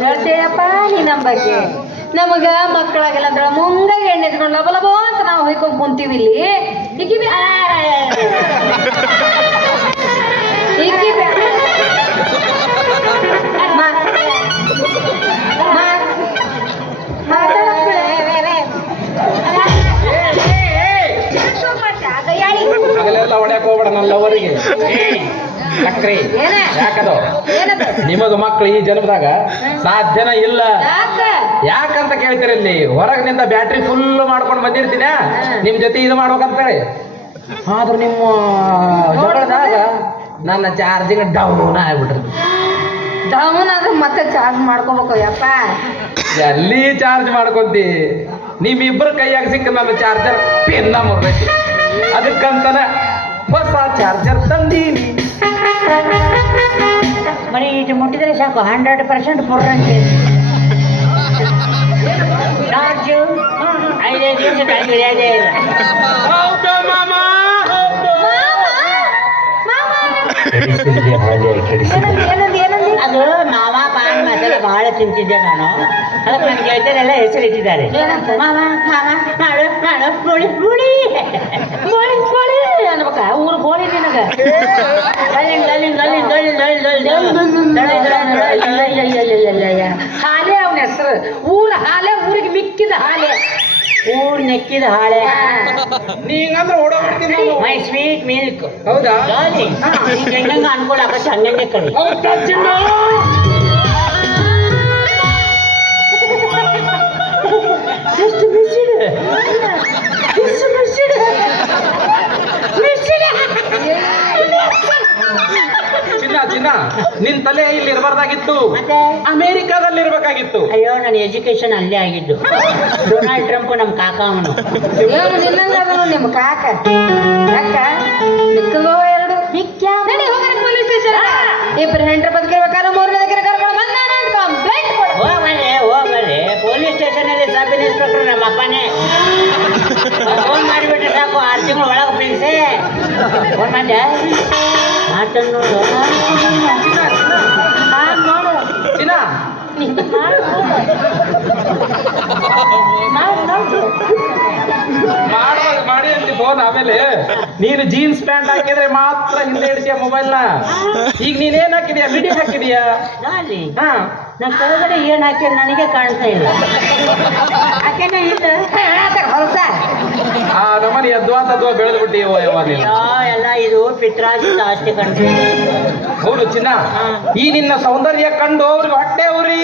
ಹೇಳ್ತೇಯಪ್ಪ ನೀ ನಮ್ಮ ಬಗ್ಗೆ ನಮಗ ಮಕ್ಕಳಾಗೆಲ್ಲ ಅಂದ್ರ ಮುಂಗ ಎಣ್ಣೆ ಎತ್ಕೊಂಡು ಲಬ ಲಬೋ ಅಂತ ನಾವು ಹೊಯ್ಕೊಂಡು ಕುಂತೀವಿ ಇಲ್ಲಿ ಈಕಿ ಈಕಿ ಹೊಡ್ಯಾಕ್ ಹೋಗ್ಬೇಡ ನನ್ನ ಲವರಿಗೆ ಏನ? ಯಾಕದು? ನಿಮಗ ಮಕ್ಳು ಈ ಜನ್ಮದಾಗ ಸಾಧ್ಯನ ಇಲ್ಲ. ಯಾಕ? ಯಾಕಂತ ಕೇಳ್ತೀರಿ ಇಲ್ಲಿ? ಹೊರಗಿನಿಂದ ಬ್ಯಾಟ್ರಿ ಫುಲ್ ಮಾಡ್ಕೊಂಡು ಬಂದಿರ್ತೀನ ನಿಮ್ ಜೊತೆ ಇದು ಮಾಡ್ಬೇಕಂತೇಳಿ. ಆದ್ರೂ ನಿಮ್ಮ ಜಗಳದಾಗ ನನ್ನ ಚಾರ್ಜಿಂಗ್ ಡೌನ್ ಆಗ್ಬಿಟ್ರಿ. ಡೌನ್ ಆದ್ರೆ ಮತ್ತೆ ಚಾರ್ಜ್ ಮಾಡ್ಕೋಬೇಕು ಯಪ್ಪ. ಎಲ್ಲಿ ಚಾರ್ಜ್ ಮಾಡ್ಕೊಂತಿ? ನಿಮ್ಮಿಬ್ಬರ ಕೈಯಾಗ ಸಿಕ್ಕ ನನ್ನ ಚಾರ್ಜರ್ ಪಿನ್ನ ಮುರ್ಬೇಕು ಅದಕ್ಕಂತನ ಹೊಸ ಚಾರ್ಜರ್ ತಂದೀನಿ. నాకు హండ్రెడ్ పర్సెంట్ పూర్ణం చేసి. అదో మామా పాన్ ಮಾವ బాగా ಮಸಾಲೆ ಭಾಳ ತಿಂತಿದ್ದೆ ನಾನು ಅದಕ್ಕೆ ನನ್ನ ಗೆಳತಿಯರೆಲ್ಲ ಹೆಸರಿಟ್ಟಿದ್ದಾರೆ ಮಾವ ಮಾವ ಮಾಡು ಮಾಡು ಮುಳಿ ಮುಳಿ ಮುಳಿ ಮುಳಿ ಅನ್ಬೇಕ ಊರು ಗೋಳಿ ನಿನಗ ಹಾಲೆ ಅವನ ಹೆಸರು ಊರ ಹಾಲೆ ಊರಿಗೆ ಮಿಕ್ಕಿದ ಹಾಲೆ ಊರ್ ನೆಕ್ಕಿದ ಹಾಳೆ ನೀನಂದ್ರೆ ಓಡಾಡ್ತೀನಿ ಮೈ ಸ್ವೀಟ್ ಮಿಲ್ಕ್ ಹೌದಾ ಹೆಂಗಂಗ ಅನ್ಕೊಳಕ್ಕೆ ಹಂಗಂಗೆ ಕಡೆ ಜಸ್ಟ್ ಬಿಸಿಡು ಜಸ್ಟ್ ಬಿಸಿಡು ಚಿನ್ನ ಚಿನ್ನ. ನಿನ್ ತಲೆ ಇಲ್ಲಿ ಇರಬಾರ್ದಾಗಿತ್ತು. ಅಮೆರಿಕಾದಲ್ಲಿ ಇರಬೇಕಾಗಿತ್ತು ಅಯ್ಯೋ ನನ್ನ ಎಜುಕೇಶನ್ ಅಲ್ಲೇ ಆಗಿದ್ದು. ಡೊನಾಲ್ಡ್ ಟ್ರಂಪ್ ನಮ್ಮ ಕಾಕ ಅವನು. ನಿನ್ನಂಗದನು ನಿಮ್ ಕಾಕ. ಅಕ್ಕ ನಿಕ್ಕಗೋ ಎರಡು. ನಿಕ್ಕ ಹೋಗ್ರಿ ಪೊಲೀಸ್ ಸ್ಟೇಷನ್ ಇಬ್ಬರು ಹೆಂಡ್ರ ಬದುಕಿರ್ಬೇಕಾದ್ರೆ ಮೂರನೇ ಅಪ್ಪನೇ. ಫೋನ್ ಮಾಡಿಬಿಟ್ರೆ ಸಾಕು ಆರು ತಿಂಗಳು ಒಳಗೆ ಪ್ರಿನ್ಸೆ ಫೋನ್ ಮಾಡಿ ಮಾತನ್ನು ನೋಡು. ನೋಡು. ಚಿನ್ನ. ಮಾಡೋದು ಮಾಡಿ ಅಂತ ಫೋನ್ ಆಮೇಲೆ. ನೀನು ಜೀನ್ಸ್ ಪ್ಯಾಂಟ್ ಹಾಕಿದ್ರೆ ಮಾತ್ರ ಹಿಂದೆ ಮೊಬೈಲ್ ಮೊಬೈಲ್ನ? ಈಗ ನೀನೇನು ಹಾಕಿದ್ಯಾ? ಮಿಡಿ ಹಾಕಿದ್ಯಾ? ಹಾ. ನಾನು ಕೆಳಗಡೆ ಏನು ಹಾಕಿ ನನಗೆ ಕಾಣ್ತಾ ಇಲ್ಲ. ಹಾಕೇನೇ ಇಲ್ಲ ಹೊಲಸ. ಆ ನಮ್ಮನೆ ತದ್ವಾ ಬೆಳೆದು ಯಾವ ಎಲ್ಲ ಇದು ಪಿತ್ರಾಜ್ ಆಸ್ತಿ ಕಂಡು ಹೌದು ಚಿನ್ನ? ಈ ನಿನ್ನ ಸೌಂದರ್ಯ ಕಂಡು ಅವ್ರಿಗೆ ಹೊಟ್ಟೆ ಉರಿ.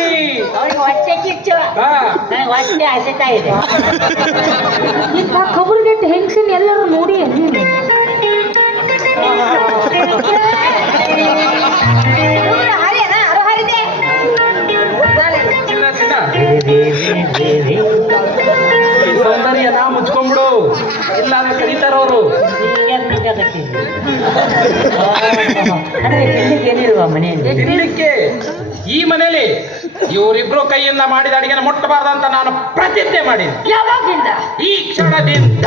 ಅವ್ರಿಗೆ ಹೊಟ್ಟೆ ಕಿಚ್ಚು. ನನಗೆ ಹೊಟ್ಟೆ ಹಸಿತಾ ಇದೆ. ಇಂಥ ಕಬರ್ಗೆಟ್ಟ ಹೆಂಗಸಿನ ಎಲ್ಲರೂ ನೋಡಿ ದೇವಿ ದೇವಿ ಸೌಂದರ್ಯ ನಾ ಮುಚ್ಕೊಂಡ್ಬಿಡು. ಇಲ್ಲ ಅಂದ್ರೆ ಕರೀತಾರವರು ತಿನ್ನಲಿಕ್ಕೆ ಈ ಮನೆಯಲ್ಲಿ ಇವರಿಬ್ರು ಕೈಯಿಂದ ಮಾಡಿದ ಅಡಿಗೆನ ಮುಟ್ಟಬಾರ್ದಂತ ನಾನು ಪ್ರತಿಜ್ಞೆ ಮಾಡಿದ್ದೆ. ಯಾವಾಗಿಂದ? ಈ ಕ್ಷಣದಿಂದ.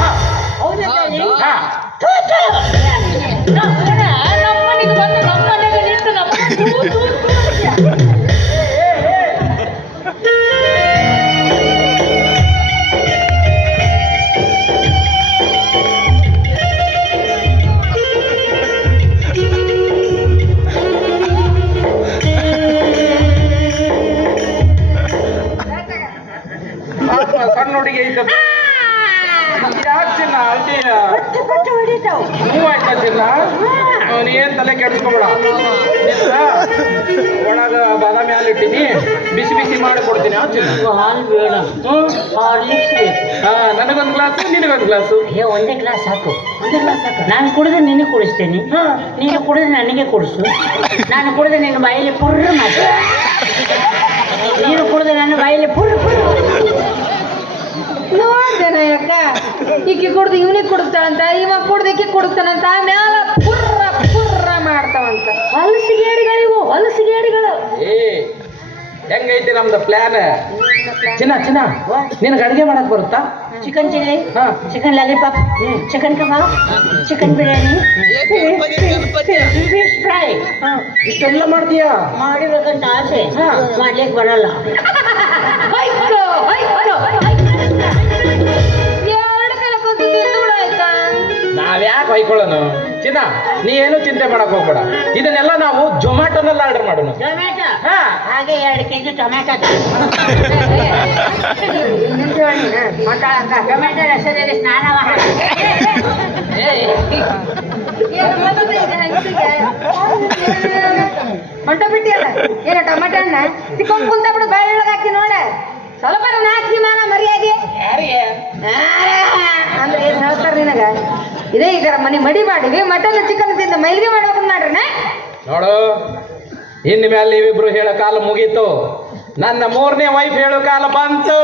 ನಮ್ಮ ಮನೆಗೆ ಬಂದು ನಮ್ಮ ಮನೆಗೆ ನಿಂತು ನಮ್ಮ ಸಣ್ಣ ಹುಡುಗಿ ಐತದ ಯಾಕೆ ಚಿನ್ನ? ಅಳ್ತೀಯ ನೋವಾಯ್ತಾ ಚಿನ್ನ? ನೀ ಏನ್ ತಲೆ ಕೆಡಿಸ್ಕೊಬೇಡ ನಿನ್ನ ಒಳಗ ಬಾದಾಮಿ ಹಾಲು ಇಟ್ಟಿನಿ. ಬಿಸಿ ಬಿಸಿ ಮಾಡಿ ಕೊಡ್ತೀನಿ ಹಾ ನನಗೊಂದು ಗ್ಲಾಸ್ ನಿನಗೊಂದು ಗ್ಲಾಸು. ಏ ಒಂದೇ ಗ್ಲಾಸ್ ಸಾಕು. ಒಂದೇ ಗ್ಲಾಸ್ ಸಾಕು. ನಾನು ಕುಡಿದ್ರೆ ನಿನಗೆ ಕುಡಿಸ್ತೇನೆ. ನೀನು ಕುಡಿದ್ರೆ ನನಗೆ ಕುಡಿಸು. ನಾನು ಕುಡಿದ್ರೆ ನಿನ್ನ ಬಾಯಲ್ಲಿ ಪುರ್ರ ಮಾತು ನೀನು ಕುಡಿದ್ರೆ ನನ್ನ ಬಾಯಲ್ಲಿ ಪುರ್ರ ಪುರ್ರ ನೋಡ್ತೇನ ಯಾಕ ಈಕಿ ಕುಡ್ದು ಇವನಿಗೆ ಕುಡಿಸ್ತಾಳಂತ ಇವ ಕುಡ್ದು ಈಕಿ ಕುಡಿಸ್ತಾನಂತ ಮ್ಯಾಲ ಪುರ್ರ ಪುರ್ರ ಮಾಡ್ತಾವಂತ ಹೊಲಸಿಗೇಡಿಗಳಿವು ಹೊಲಸಿಗೇಡಿಗಳು. ಏ ಹೆಂಗೈತಿ ನಮ್ದು ಪ್ಲಾನ್ ಚಿನ್ನ ಚಿನ್ನ ನಿನಗೆ ಅಡಿಗೆ ಮಾಡಕ್ ಬರುತ್ತಾ? ಚಿಕನ್ ಚಿಲ್ಲಿ ಹಾ. Chicken lollipop chicken kebab chicken biryani fish fry ಇಷ್ಟೆಲ್ಲ ಮಾಡ್ತೀಯಾ? ಮಾಡಿಬೇಕಂತ ಆಸೆ. ಹಾ. ಮಾಡ್ಲಿಕ್ಕೆ ಬರಲ್ಲ. ಹೊಯ್ಕೊಳ್ಳೋನು ಚಿನ್ನ ನೀ ಏನು ಚಿಂತೆ ಮಾಡಕ್ ಹೋಗ್ಬೇಡ. ಇದನ್ನೆಲ್ಲ ನಾವು ಜೊಮ್ಯಾಟೋನಲ್ಲಿ ಆರ್ಡರ್ ಮಾಡೋಣ. ಹಾಗೆ ಎರಡು ಕೆಜಿ ಟೊಮ್ಯಾಟೊ ಟೊಮ್ಯಾಟೊ ರಸದಲ್ಲಿ ಸ್ನಾನ ಬಿಟ್ಟಿಯಲ್ಲ ಏನ ಟೊಮೆಟೊ ಹಣ್ಣ ಚಿಕ್ಕ ಕುಂತ ಬಿಡು ಬೆಳ್ಳಗ್ ಹಾಕಿ ನೋಡ. ಸ್ವಲ್ಪ ನಾಚಿಕೆ ಮಾನ ಮರ್ಯಾದೆ. ಈಗ ಮನೆ ಮಡಿ ಮಾಡಿವಿ ಮಟನ್ ಚಿಕನ್ ತಿಂದ ಮೈಲಿಗೆ ಮಾಡ್ಬೇಕು ಮಾಡ್ರನ? ನೋಡು ಇನ್ ಮೇಲೆ ನೀವಿಬ್ರು ಹೇಳೋ ಕಾಲ ಮುಗೀತು. ನನ್ನ ಮೂರನೇ ವೈಫ್ ಹೇಳೋ ಕಾಲ ಬಂತು.